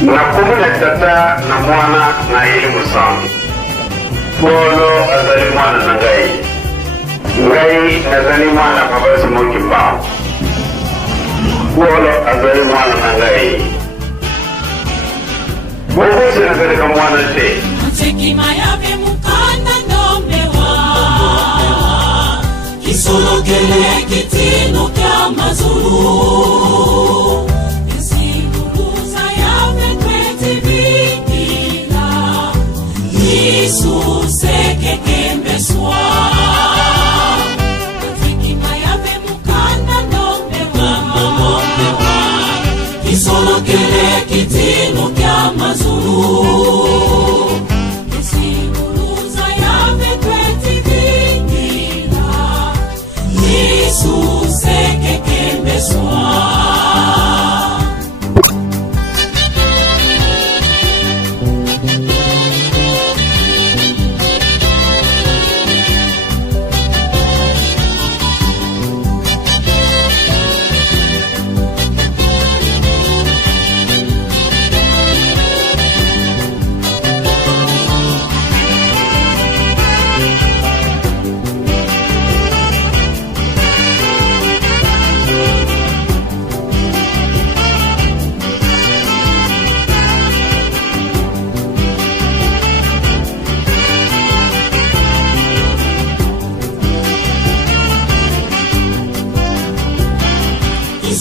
Nakumule tata na mwana na ili musamu. Polo azali mwana na ngai. Ngai nazali mwana pabasi mokibao. Polo azali mwana na ngai. Bobosi nazali ka mwana te. Chekima yabe mukanda ndombewa. Kisolo kele kitino kya mazulu. Jesus que kembeswa Afrika ya bemukanda ndombewa Kisolo kele kitino kya mazulu Kisiguruza ya bekweti vingira Jesus que kembeswa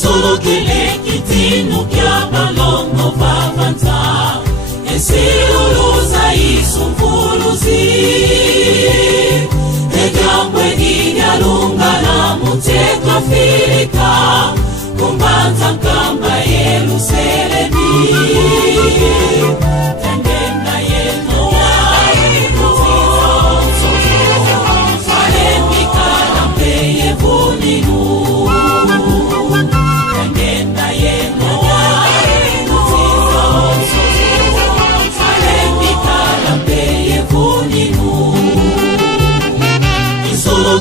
Solo que le kitino kya balongo vavanta Esiluza isumfuluzi Egambwe ginya lunga na muteka Afrika Kumbanza kamba Yerusalemi Tendenda yeno Salemika na mpeye vuninu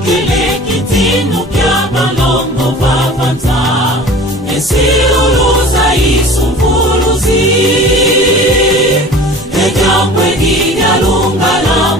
Kele kitino kya balongo vavanta Esiluza isumfuluzi Egambwe ginya lunga la